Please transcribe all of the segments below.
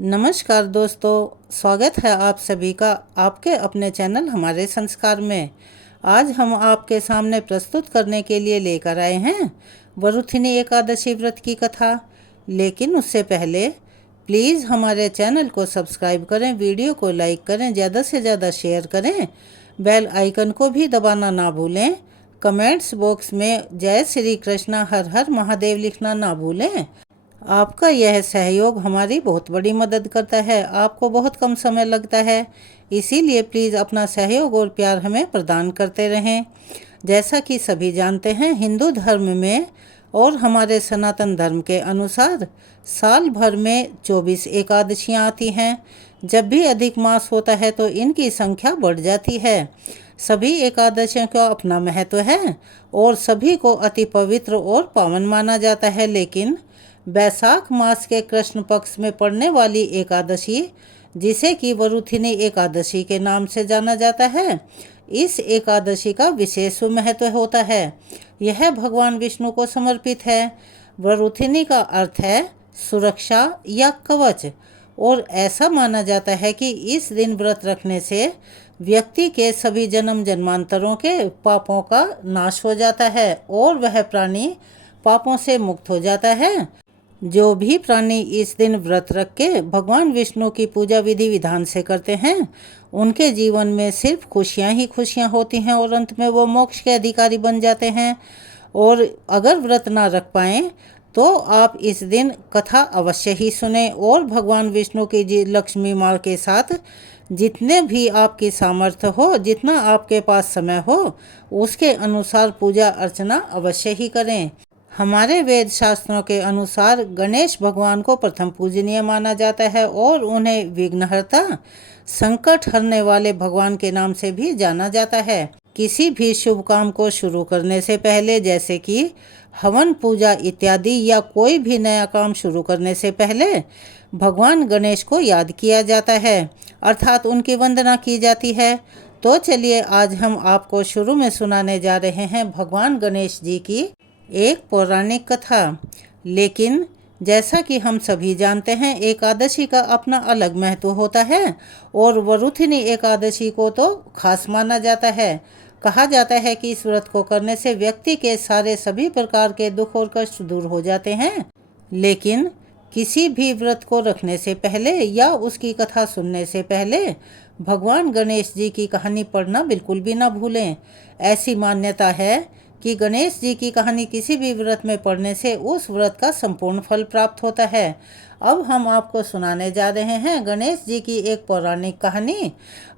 नमस्कार दोस्तों, स्वागत है आप सभी का आपके अपने चैनल हमारे संस्कार में। आज हम आपके सामने प्रस्तुत करने के लिए लेकर आए हैं वरुथिनी एकादशी व्रत की कथा। लेकिन उससे पहले प्लीज़ हमारे चैनल को सब्सक्राइब करें, वीडियो को लाइक करें, ज़्यादा से ज़्यादा शेयर करें, बेल आइकन को भी दबाना ना भूलें। कमेंट्स बॉक्स में जय श्री कृष्णा हर हर महादेव लिखना ना भूलें। आपका यह सहयोग हमारी बहुत बड़ी मदद करता है। आपको बहुत कम समय लगता है, इसीलिए प्लीज़ अपना सहयोग और प्यार हमें प्रदान करते रहें। जैसा कि सभी जानते हैं, हिंदू धर्म में और हमारे सनातन धर्म के अनुसार साल भर में 24 एकादशियाँ आती हैं। जब भी अधिक मास होता है तो इनकी संख्या बढ़ जाती है। सभी एकादशियों का अपना महत्व है और सभी को अति पवित्र और पावन माना जाता है। लेकिन बैसाख मास के कृष्ण पक्ष में पड़ने वाली एकादशी, जिसे कि वरुथिनी एकादशी के नाम से जाना जाता है, इस एकादशी का विशेष महत्व होता है। यह भगवान विष्णु को समर्पित है। वरुथिनी का अर्थ है सुरक्षा या कवच, और ऐसा माना जाता है कि इस दिन व्रत रखने से व्यक्ति के सभी जन्म जन्मांतरों के पापों का नाश हो जाता है और वह प्राणी पापों से मुक्त हो जाता है। जो भी प्राणी इस दिन व्रत रख के भगवान विष्णु की पूजा विधि विधान से करते हैं, उनके जीवन में सिर्फ खुशियां ही खुशियां होती हैं और अंत में वो मोक्ष के अधिकारी बन जाते हैं। और अगर व्रत ना रख पाएँ तो आप इस दिन कथा अवश्य ही सुने और भगवान विष्णु की जी लक्ष्मी माँ के साथ जितने भी आपकी सामर्थ्य हो, जितना आपके पास समय हो, उसके अनुसार पूजा अर्चना अवश्य ही करें। हमारे वेद शास्त्रों के अनुसार गणेश भगवान को प्रथम पूजनीय माना जाता है और उन्हें विघ्नहर्ता, संकट हरने वाले भगवान के नाम से भी जाना जाता है। किसी भी शुभ काम को शुरू करने से पहले, जैसे कि हवन पूजा इत्यादि, या कोई भी नया काम शुरू करने से पहले भगवान गणेश को याद किया जाता है, अर्थात उनकी वंदना की जाती है। तो चलिए आज हम आपको शुरू में सुनाने जा रहे हैं भगवान गणेश जी की एक पौराणिक कथा। लेकिन जैसा कि हम सभी जानते हैं, एकादशी का अपना अलग महत्व होता है और वरुथिनी एकादशी को तो खास माना जाता है। कहा जाता है कि इस व्रत को करने से व्यक्ति के सारे सभी प्रकार के दुख और कष्ट दूर हो जाते हैं। लेकिन किसी भी व्रत को रखने से पहले या उसकी कथा सुनने से पहले भगवान गणेश जी की कहानी पढ़ना बिल्कुल भी ना भूलें। ऐसी मान्यता है कि गणेश जी की कहानी किसी भी व्रत में पढ़ने से उस व्रत का संपूर्ण फल प्राप्त होता है। अब हम आपको सुनाने जा रहे हैं गणेश जी की एक पौराणिक कहानी,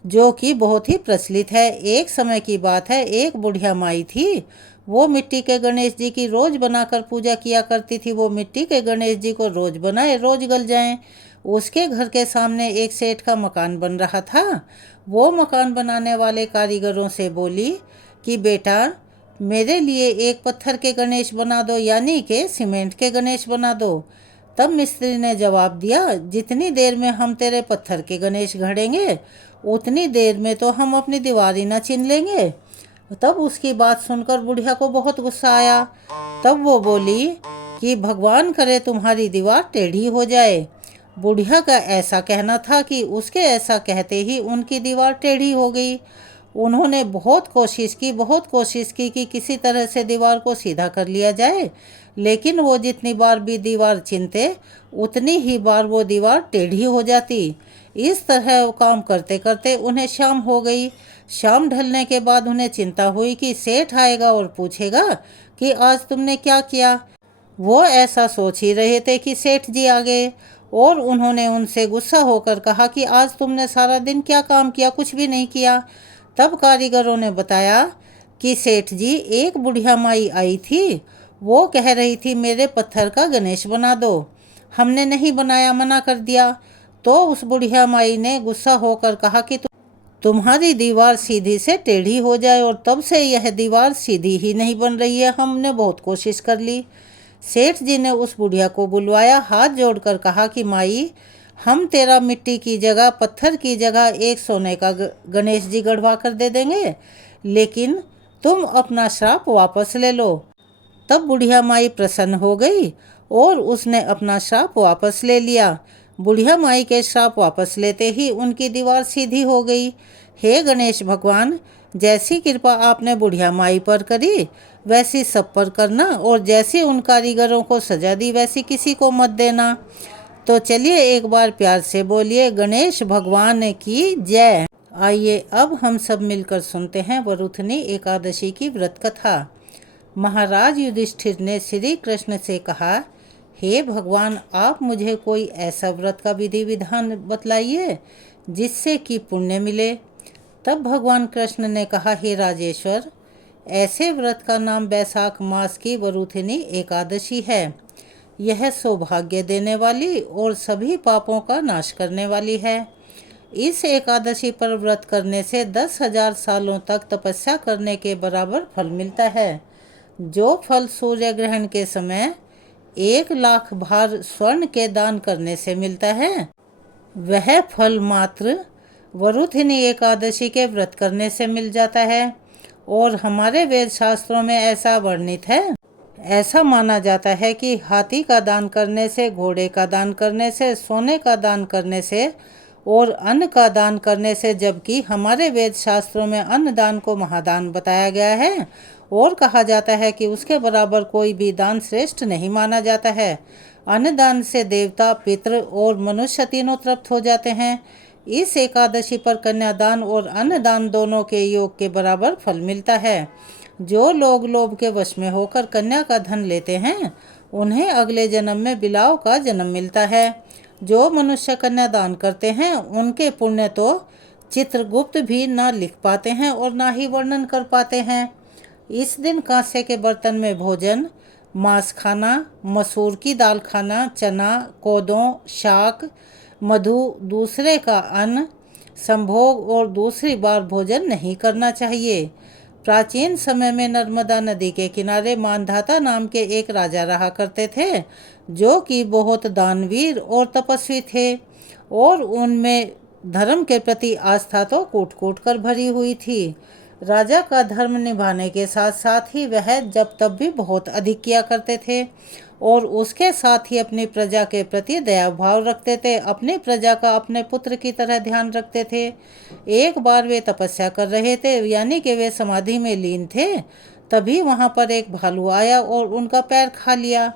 जो कि बहुत ही प्रचलित है। एक समय की बात है, एक बुढ़िया माई थी। वो मिट्टी के गणेश जी की रोज बनाकर पूजा किया करती थी। वो मिट्टी के गणेश जी को रोज बनाए, रोज गल जाएं। उसके घर के सामने एक सेठ का मकान बन रहा था। वो मकान बनाने वाले कारीगरों से बोली कि बेटा, मेरे लिए एक पत्थर के गणेश बना दो, यानी कि सीमेंट के गणेश बना दो। तब मिस्त्री ने जवाब दिया, जितनी देर में हम तेरे पत्थर के गणेश घड़ेंगे, उतनी देर में तो हम अपनी दीवार ही ना छीन लेंगे। तब उसकी बात सुनकर बुढ़िया को बहुत गुस्सा आया। तब वो बोली कि भगवान करे तुम्हारी दीवार टेढ़ी हो जाए। बुढ़िया का ऐसा कहना था कि उसके ऐसा कहते ही उनकी दीवार टेढ़ी हो गई। उन्होंने बहुत कोशिश की कि किसी तरह से दीवार को सीधा कर लिया जाए, लेकिन वो जितनी बार भी दीवार छीनते, उतनी ही बार वो दीवार टेढ़ी हो जाती। इस तरह काम करते करते उन्हें शाम हो गई। शाम ढलने के बाद उन्हें चिंता हुई कि सेठ आएगा और पूछेगा कि आज तुमने क्या किया। वो ऐसा सोच ही रहे थे कि सेठ जी आ गए और उन्होंने उनसे गुस्सा होकर कहा कि आज तुमने सारा दिन क्या काम किया? कुछ भी नहीं किया। तब कारीगरों ने बताया कि सेठ जी, एक बुढ़िया माई आई थी। वो कह रही थी मेरे पत्थर का गणेश बना दो। हमने नहीं बनाया, मना कर दिया। तो उस बुढ़िया माई ने गुस्सा होकर कहा कि तुम्हारी दीवार सीधी से टेढ़ी हो जाए, और तब से यह दीवार सीधी ही नहीं बन रही है। हमने बहुत कोशिश कर ली। सेठ जी ने उस बुढ़िया को बुलवाया, हाथ जोड़कर कहा कि माई, हम तेरा मिट्टी की जगह, पत्थर की जगह एक सोने का गणेश जी गढ़वा कर दे देंगे, लेकिन तुम अपना श्राप वापस ले लो। तब बुढ़िया माई प्रसन्न हो गई और उसने अपना श्राप वापस ले लिया। बुढ़िया माई के श्राप वापस लेते ही उनकी दीवार सीधी हो गई। हे गणेश भगवान, जैसी कृपा आपने बुढ़िया माई पर करी वैसी सब पर करना, और जैसी उन कारीगरों को सजा दी वैसी किसी को मत देना। तो चलिए एक बार प्यार से बोलिए गणेश भगवान की जय। आइए अब हम सब मिलकर सुनते हैं वरुथनी एकादशी की व्रत कथा। महाराज युधिष्ठिर ने श्री कृष्ण से कहा, हे भगवान, आप मुझे कोई ऐसा व्रत का विधि विधान बतलाइए जिससे कि पुण्य मिले। तब भगवान कृष्ण ने कहा, हे राजेश्वर, ऐसे व्रत का नाम बैसाख मास की वरुथनी एकादशी है। यह सौभाग्य देने वाली और सभी पापों का नाश करने वाली है। इस एकादशी पर व्रत करने से 10,000 सालों तक तपस्या करने के बराबर फल मिलता है। जो फल सूर्य ग्रहण के समय 1,00,000 भार स्वर्ण के दान करने से मिलता है, वह फल मात्र वरुथनी एकादशी के व्रत करने से मिल जाता है। और हमारे वेद शास्त्रों में ऐसा वर्णित है। ऐसा माना जाता है कि हाथी का दान करने से, घोड़े का दान करने से, सोने का दान करने से और अन्न का दान करने से, जबकि हमारे वेद शास्त्रों में अन्न दान को महादान बताया गया है और कहा जाता है कि उसके बराबर कोई भी दान श्रेष्ठ नहीं माना जाता है। अन्न दान से देवता, पितृ और मनुष्य तीनों तृप्त हो जाते हैं। इस एकादशी पर कन्यादान और अन्नदान दोनों के योग के बराबर फल मिलता है। जो लोग लोभ के वश में होकर कन्या का धन लेते हैं, उन्हें अगले जन्म में बिलाव का जन्म मिलता है। जो मनुष्य कन्या दान करते हैं, उनके पुण्य तो चित्रगुप्त भी ना लिख पाते हैं और ना ही वर्णन कर पाते हैं। इस दिन कांसे के बर्तन में भोजन, मांस खाना, मसूर की दाल खाना, चना, कोदों, शाक, मधु, दूसरे का अन्न, संभोग और दूसरी बार भोजन नहीं करना चाहिए। प्राचीन समय में नर्मदा नदी के किनारे मानधाता नाम के एक राजा रहा करते थे, जो कि बहुत दानवीर और तपस्वी थे, और उनमें धर्म के प्रति आस्था तो कूट कूट कर भरी हुई थी। राजा का धर्म निभाने के साथ साथ ही वह जब तब भी बहुत अधिक किया करते थे और उसके साथ ही अपनी प्रजा के प्रति दया भाव रखते थे। अपनी प्रजा का अपने पुत्र की तरह ध्यान रखते थे। एक बार वे तपस्या कर रहे थे, यानी कि वे समाधि में लीन थे। तभी वहां पर एक भालू आया और उनका पैर खा लिया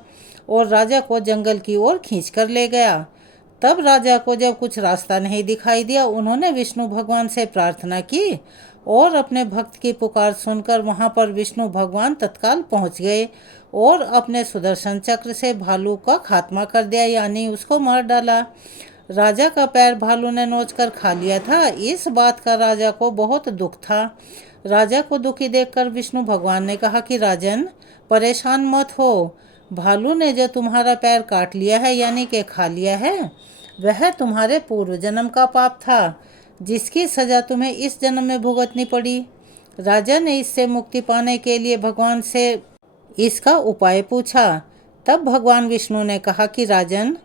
और राजा को जंगल की ओर खींच कर ले गया। तब राजा को जब कुछ रास्ता नहीं दिखाई दिया, उन्होंने विष्णु भगवान से प्रार्थना की और अपने भक्त की पुकार सुनकर वहां पर विष्णु भगवान तत्काल पहुंच गए और अपने सुदर्शन चक्र से भालू का खात्मा कर दिया, यानी उसको मार डाला। राजा का पैर भालू ने नोचकर खा लिया था। इस बात का राजा को बहुत दुख था। राजा को दुखी देखकर विष्णु भगवान ने कहा कि राजन, परेशान मत हो। भालू ने जो तुम्हारा पैर काट लिया है, यानी कि खा लिया है, वह तुम्हारे पूर्व जन्म का पाप था, जिसकी सजा तुम्हें इस जन्म में भुगतनी पड़ी। राजा ने इससे मुक्ति पाने के लिए भगवान से इसका उपाय पूछा। तब भगवान विष्णु ने कहा कि राजन,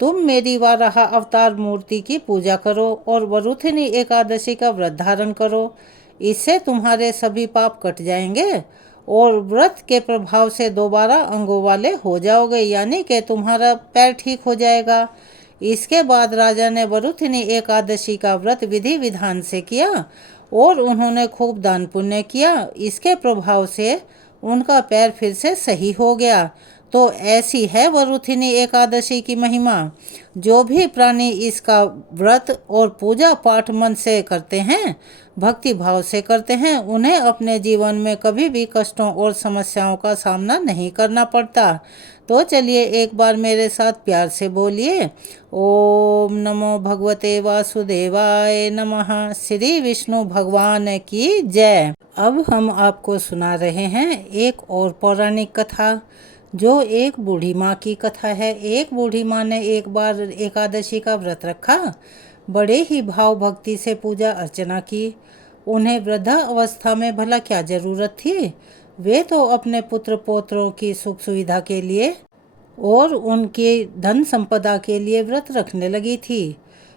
तुम मेरी वाराह अवतार मूर्ति की पूजा करो और वरुथनी एकादशी का व्रत धारण करो। इससे तुम्हारे सभी पाप कट जाएंगे और व्रत के प्रभाव से दोबारा अंगों वाले हो जाओगे, यानी कि तुम्हारा पैर ठीक हो जाएगा। इसके बाद राजा ने वरुथनी एकादशी का व्रत विधि विधान से किया और उन्होंने खूब दान पुण्य किया। इसके प्रभाव से उनका पैर फिर से सही हो गया। तो ऐसी है वरुथनी एकादशी की महिमा। जो भी प्राणी इसका व्रत और पूजा पाठ मन से करते हैं, भक्ति भाव से करते हैं, उन्हें अपने जीवन में कभी भी कष्टों और समस्याओं का सामना नहीं करना पड़ता। तो चलिए एक बार मेरे साथ प्यार से बोलिए, ओम नमो भगवते वासुदेवाय नमः। श्री विष्णु भगवान की जय। अब हम आपको सुना रहे हैं एक और पौराणिक कथा, जो एक बूढ़ी माँ की कथा है। एक बूढ़ी माँ ने एक बार एकादशी का व्रत रखा। बड़े ही भाव भक्ति से पूजा अर्चना की। उन्हें वृद्धा अवस्था में भला क्या जरूरत थी। वे तो अपने पुत्र पौत्रों की सुख सुविधा के लिए और उनके धन संपदा के लिए व्रत रखने लगी थी।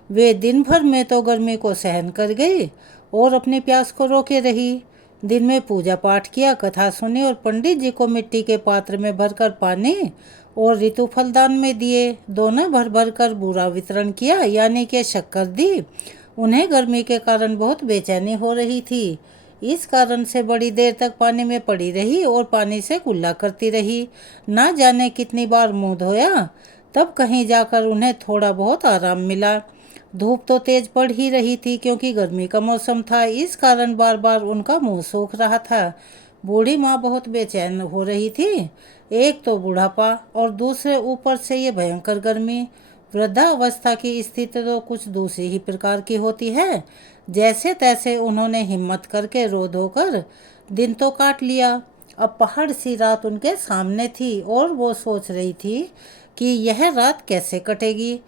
वे दिन भर में तो गर्मी को सहन कर गई और अपनी प्यास को रोके रही। दिन में पूजा पाठ किया, कथा सुनी और पंडित जी को मिट्टी के पात्र में भरकर पानी और ऋतु फलदान में दिए। दोनों भर भर कर बूरा वितरण किया, यानी कि शक्कर दी। उन्हें गर्मी के कारण बहुत बेचैनी हो रही थी। इस कारण से बड़ी देर तक पानी में पड़ी रही और पानी से कुल्ला करती रही। ना जाने कितनी बार मुंह धोया, तब कहीं जाकर उन्हें थोड़ा बहुत आराम मिला। धूप तो तेज पड़ ही रही थी, क्योंकि गर्मी का मौसम था। इस कारण बार बार उनका मुंह सूख रहा था। बूढ़ी माँ बहुत बेचैन हो रही थी। एक तो बुढ़ापा और दूसरे ऊपर से ये भयंकर गर्मी। वृद्धावस्था की स्थिति तो कुछ दूसरी ही प्रकार की होती है। जैसे तैसे उन्होंने हिम्मत करके रो धोकर दिन तो काट लिया। अब पहाड़ सी रात उनके सामने थी और वो सोच रही थी कि यह रात कैसे कटेगी।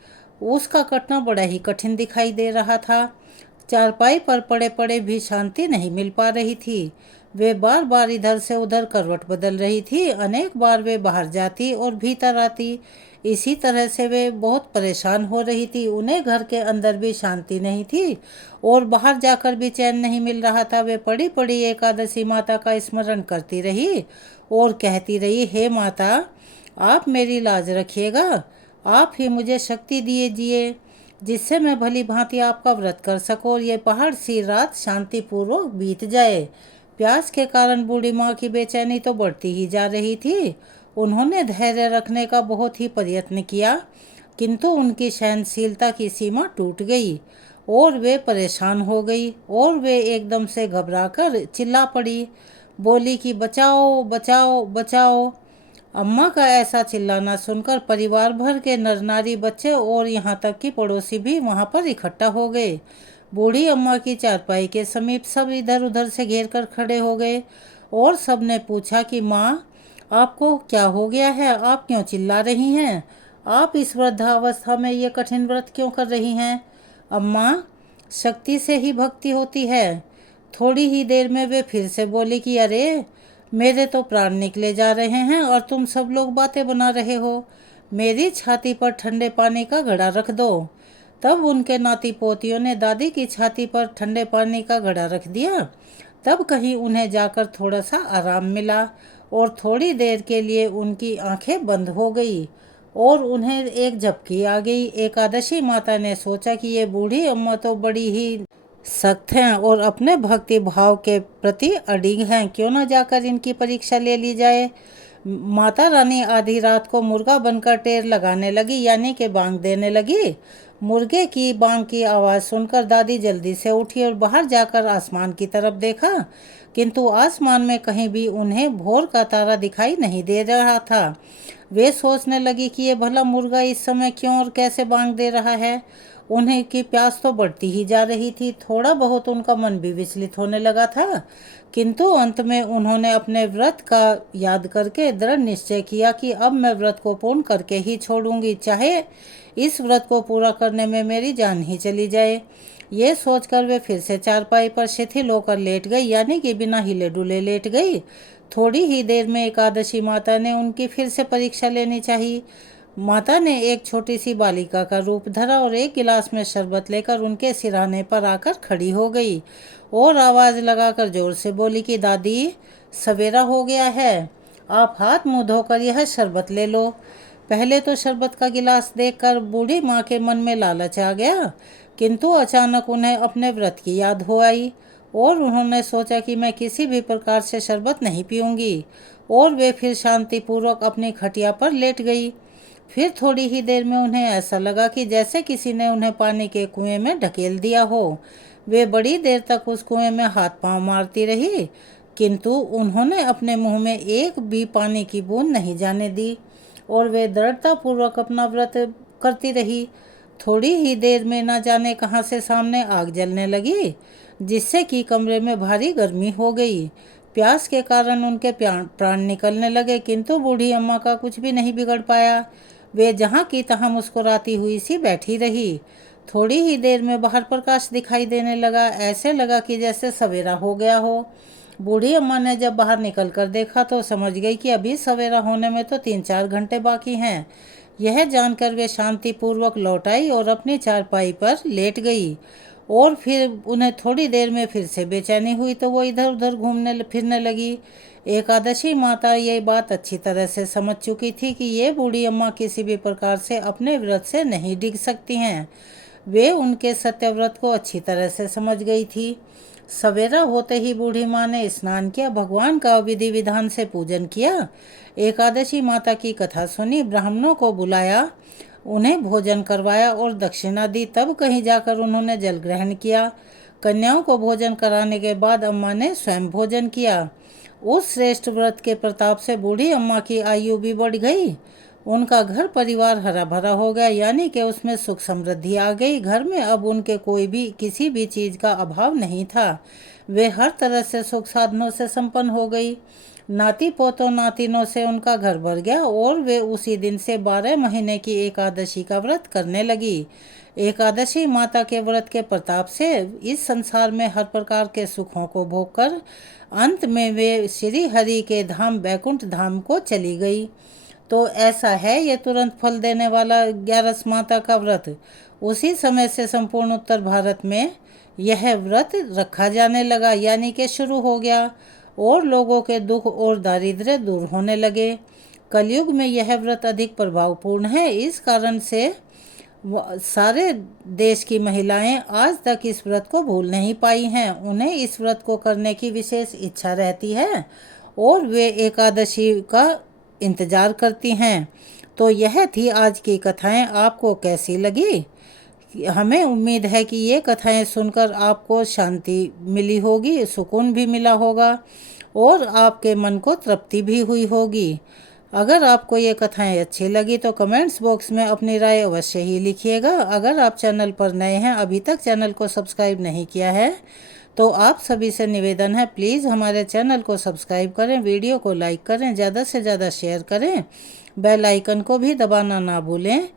उसका कटना बड़ा ही कठिन दिखाई दे रहा था। चारपाई पर पड़े पड़े भी शांति नहीं मिल पा रही थी। वे बार बार इधर से उधर करवट बदल रही थी। अनेक बार वे बाहर जाती और भीतर आती। इसी तरह से वे बहुत परेशान हो रही थी। उन्हें घर के अंदर भी शांति नहीं थी और बाहर जाकर भी चैन नहीं मिल रहा था। वे पड़ी पड़ी एकादशी माता का स्मरण करती रही और कहती रही, हे माता, आप मेरी लाज रखिएगा। आप ही मुझे शक्ति दीजिए जिससे मैं भली भांति आपका व्रत कर सकूं और ये पहाड़ सी रात शांतिपूर्वक बीत जाए। प्यास के कारण बूढ़ी माँ की बेचैनी तो बढ़ती ही जा रही थी। उन्होंने धैर्य रखने का बहुत ही प्रयत्न किया, किंतु उनकी सहनशीलता की सीमा टूट गई और वे परेशान हो गई और वे एकदम से घबराकर चिल्ला पड़ी। बोली कि बचाओ बचाओ बचाओ। अम्मा का ऐसा चिल्लाना सुनकर परिवार भर के नर नारी, बच्चे और यहाँ तक कि पड़ोसी भी वहाँ पर इकट्ठा हो गए। बूढ़ी अम्मा की चारपाई के समीप सब इधर उधर से घेर कर खड़े हो गए और सब ने पूछा कि माँ, आपको क्या हो गया है? आप क्यों चिल्ला रही हैं? आप इस वृद्धावस्था में ये कठिन व्रत क्यों कर रही हैं? अम्मा, शक्ति से ही भक्ति होती है। थोड़ी ही देर में वे फिर से बोली कि अरे, मेरे तो प्राण निकले जा रहे हैं और तुम सब लोग बातें बना रहे हो। मेरी छाती पर ठंडे पानी का घड़ा रख दो। तब उनके नाती पोतियों ने दादी की छाती पर ठंडे पानी का घड़ा रख दिया। तब कहीं उन्हें जाकर थोड़ा सा आराम मिला और थोड़ी देर के लिए उनकी आंखें बंद हो गई और उन्हें एक झपकी आ गई। एकादशी माता ने सोचा कि ये बूढ़ी अम्मा तो बड़ी ही सख्त हैं और अपने भक्ति भाव के प्रति अडिग हैं। क्यों न जाकर इनकी परीक्षा ले ली जाए। माता रानी आधी रात को मुर्गा बनकर टेर लगाने लगी, यानी कि बांग देने लगी। मुर्गे की बांग की आवाज़ सुनकर दादी जल्दी से उठी और बाहर जाकर आसमान की तरफ देखा, किंतु आसमान में कहीं भी उन्हें भोर का तारा दिखाई नहीं दे रहा था। वे सोचने लगी कि ये भला मुर्गा इस समय क्यों और कैसे बांग दे रहा है। उन्हें की प्यास तो बढ़ती ही जा रही थी। थोड़ा बहुत उनका मन भी विचलित होने लगा था, किंतु अंत में उन्होंने अपने व्रत का याद करके दृढ़ निश्चय किया कि अब मैं व्रत को पूर्ण करके ही छोड़ूंगी, चाहे इस व्रत को पूरा करने में मेरी जान ही चली जाए। ये सोचकर वे फिर से चारपाई पर शिथिल होकर लेट गई, यानी कि बिना हिले डुले लेट गई। थोड़ी ही देर में एकादशी माता ने उनकी फिर से परीक्षा लेनी चाहिए। माता ने एक छोटी सी बालिका का रूप धरा और एक गिलास में शरबत लेकर उनके सिरहाने पर आकर खड़ी हो गई और आवाज़ लगाकर जोर से बोली कि दादी, सवेरा हो गया है, आप हाथ मुंह धोकर यह शरबत ले लो। पहले तो शरबत का गिलास देखकर बूढ़ी माँ के मन में लालच आ गया, किंतु अचानक उन्हें अपने व्रत की याद हो आई और उन्होंने सोचा कि मैं किसी भी प्रकार से शरबत नहीं पीऊँगी और वे फिर शांतिपूर्वक अपनी खटिया पर लेट गई। फिर थोड़ी ही देर में उन्हें ऐसा लगा कि जैसे किसी ने उन्हें पानी के कुएं में ढकेल दिया हो। वे बड़ी देर तक उस कुएं में हाथ पांव मारती रही, किंतु उन्होंने अपने मुंह में एक भी पानी की बूंद नहीं जाने दी और वे दृढ़तापूर्वक अपना व्रत करती रही। थोड़ी ही देर में न जाने कहाँ से सामने आग जलने लगी, जिससे कि कमरे में भारी गर्मी हो गई। प्यास के कारण उनके प्राण निकलने लगे, किंतु बूढ़ी अम्मा का कुछ भी नहीं बिगड़ पाया। वे जहाँ की तहाँ मुस्कुराती हुई सी बैठी रही। थोड़ी ही देर में बाहर प्रकाश दिखाई देने लगा। ऐसे लगा कि जैसे सवेरा हो गया हो। बूढ़ी अम्मा ने जब बाहर निकल कर देखा तो समझ गई कि अभी सवेरा होने में तो 3-4 घंटे बाकी हैं। यह जानकर वे शांतिपूर्वक लौट आई और अपनी चारपाई पर लेट गई और फिर उन्हें थोड़ी देर में फिर से बेचैनी हुई तो वो इधर उधर घूमने फिरने लगी। एकादशी माता ये बात अच्छी तरह से समझ चुकी थी कि ये बूढ़ी अम्मा किसी भी प्रकार से अपने व्रत से नहीं डिग सकती हैं। वे उनके सत्यव्रत को अच्छी तरह से समझ गई थी। सवेरा होते ही बूढ़ी माँ ने स्नान किया, भगवान का विधि विधान से पूजन किया, एकादशी माता की कथा सुनी, ब्राह्मणों को बुलाया, उन्हें भोजन करवाया और दक्षिणा दी। तब कहीं जाकर उन्होंने जल ग्रहण किया। कन्याओं को भोजन कराने के बाद अम्मा ने स्वयं भोजन किया। उस श्रेष्ठ व्रत के प्रताप से बूढ़ी अम्मा की आयु भी बढ़ गई। उनका घर परिवार हरा भरा हो गया, यानी कि उसमें सुख समृद्धि आ गई। घर में अब उनके कोई भी किसी भी चीज़ का अभाव नहीं था। वे हर तरह से सुख साधनों से संपन्न हो गई। नाती पोतों नातिनों से उनका घर भर गया और वे उसी दिन से 12 महीने की एकादशी का व्रत करने लगी। एकादशी माता के व्रत के प्रताप से इस संसार में हर प्रकार के सुखों को भोगकर अंत में वे श्री हरि के धाम बैकुंठ धाम को चली गई। तो ऐसा है ये तुरंत फल देने वाला 11 माता का व्रत। उसी समय से संपूर्ण उत्तर भारत में यह व्रत रखा जाने लगा, यानी कि शुरू हो गया, और लोगों के दुख और दारिद्र्य दूर होने लगे। कलयुग में यह व्रत अधिक प्रभावपूर्ण है। इस कारण से सारे देश की महिलाएं आज तक इस व्रत को भूल नहीं पाई हैं। उन्हें इस व्रत को करने की विशेष इच्छा रहती है और वे एकादशी का इंतज़ार करती हैं। तो यह थी आज की कथाएं। आपको कैसी लगी? हमें उम्मीद है कि ये कथाएं सुनकर आपको शांति मिली होगी, सुकून भी मिला होगा और आपके मन को तृप्ति भी हुई होगी। अगर आपको ये कथाएं अच्छी लगी तो कमेंट्स बॉक्स में अपनी राय अवश्य ही लिखिएगा। अगर आप चैनल पर नए हैं, अभी तक चैनल को सब्सक्राइब नहीं किया है, तो आप सभी से निवेदन है, प्लीज़ हमारे चैनल को सब्सक्राइब करें, वीडियो को लाइक करें, ज़्यादा से ज़्यादा शेयर करें, बेल आइकन को भी दबाना ना भूलें।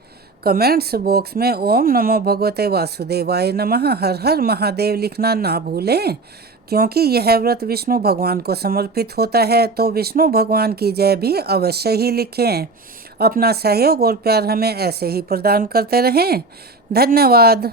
कमेंट्स बॉक्स में ओम नमो भगवते वासुदेवाय नमः, हर हर महादेव लिखना ना भूलें, क्योंकि यह व्रत विष्णु भगवान को समर्पित होता है। तो विष्णु भगवान की जय भी अवश्य ही लिखें। अपना सहयोग और प्यार हमें ऐसे ही प्रदान करते रहें। धन्यवाद।